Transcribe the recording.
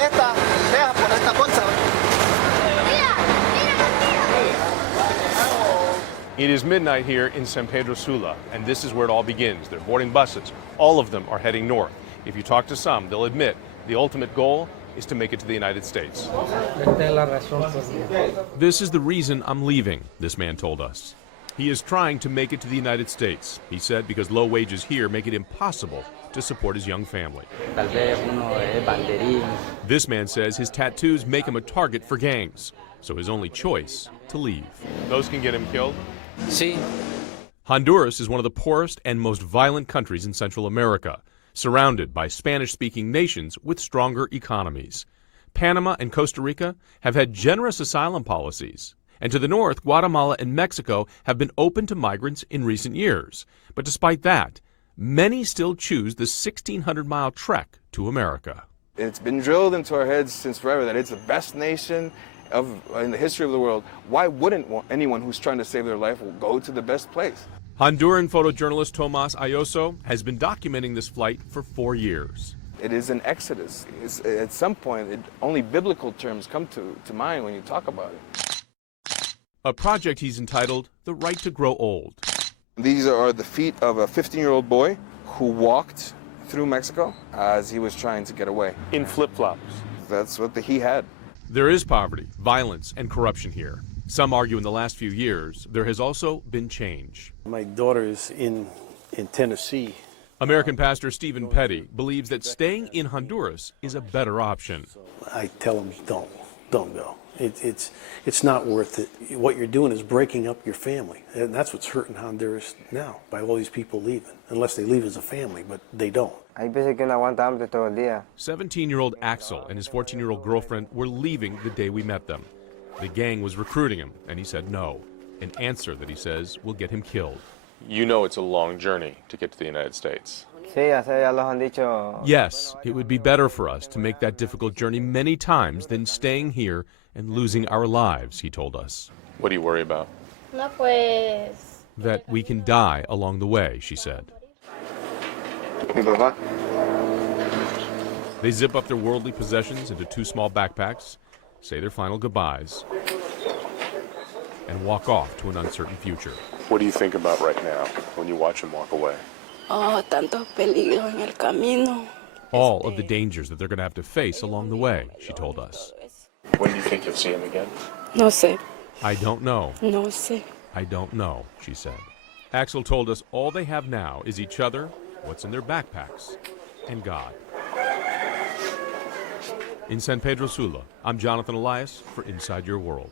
esta, deja poner esta bolsa. It is midnight here in San Pedro Sula, and this is where it all begins. They're boarding buses. All of them are heading north. If you talk to some, they'll admit the ultimate goal is to make it to the United States. This is the reason I'm leaving, this man told us. He is trying to make it to the United States, he said, because low wages here make it impossible to support his young family. This man says his tattoos make him a target for gangs, so his only choice to leave. Those can get him killed? Sí. Honduras is one of the poorest and most violent countries in Central America, surrounded by Spanish-speaking nations with stronger economies. Panama and Costa Rica have had generous asylum policies. And to the north, Guatemala and Mexico have been open to migrants in recent years. But despite that, many still choose the 1,600-mile trek to America. It's been drilled into our heads since forever that it's the best nation in the history of the world. Why wouldn't anyone who's trying to save their life go to the best place? Honduran photojournalist Tomas Ayoso has been documenting this flight for 4 years. It is an exodus. At some point, only biblical terms come to mind when you talk about it. A project he's entitled The Right to Grow Old. These are the feet of a 15-year-old boy who walked through Mexico as he was trying to get away. In flip-flops. That's what he had. There is poverty, violence, and corruption here. Some argue in the last few years there has also been change. My daughter is in Tennessee. American pastor Stephen Petty believes that staying in Honduras is a better option. I tell them, don't go. It's not worth it. What you're doing is breaking up your family. And that's what's hurting Honduras now, by all these people leaving. Unless they leave as a family, but they don't. 17-year-old Axel and his 14-year-old girlfriend were leaving the day we met them. The gang was recruiting him, and he said no, an answer that he says will get him killed. You know it's a long journey to get to the United States. Yes, it would be better for us to make that difficult journey many times than staying here and losing our lives, he told us. What do you worry about? That we can die along the way, she said. They zip up their worldly possessions into 2 small backpacks, say their final goodbyes, and walk off to an uncertain future. What do you think about right now when you watch him walk away? Tanto peligro en el camino. All of the dangers that they're going to have to face along the way, she told us. When do you think you'll see him again? No sé. I don't know. No sé. I don't know, she said. Axel told us all they have now is each other, what's in their backpacks, and God. In San Pedro Sula, I'm Jonathan Elias for Inside Your World.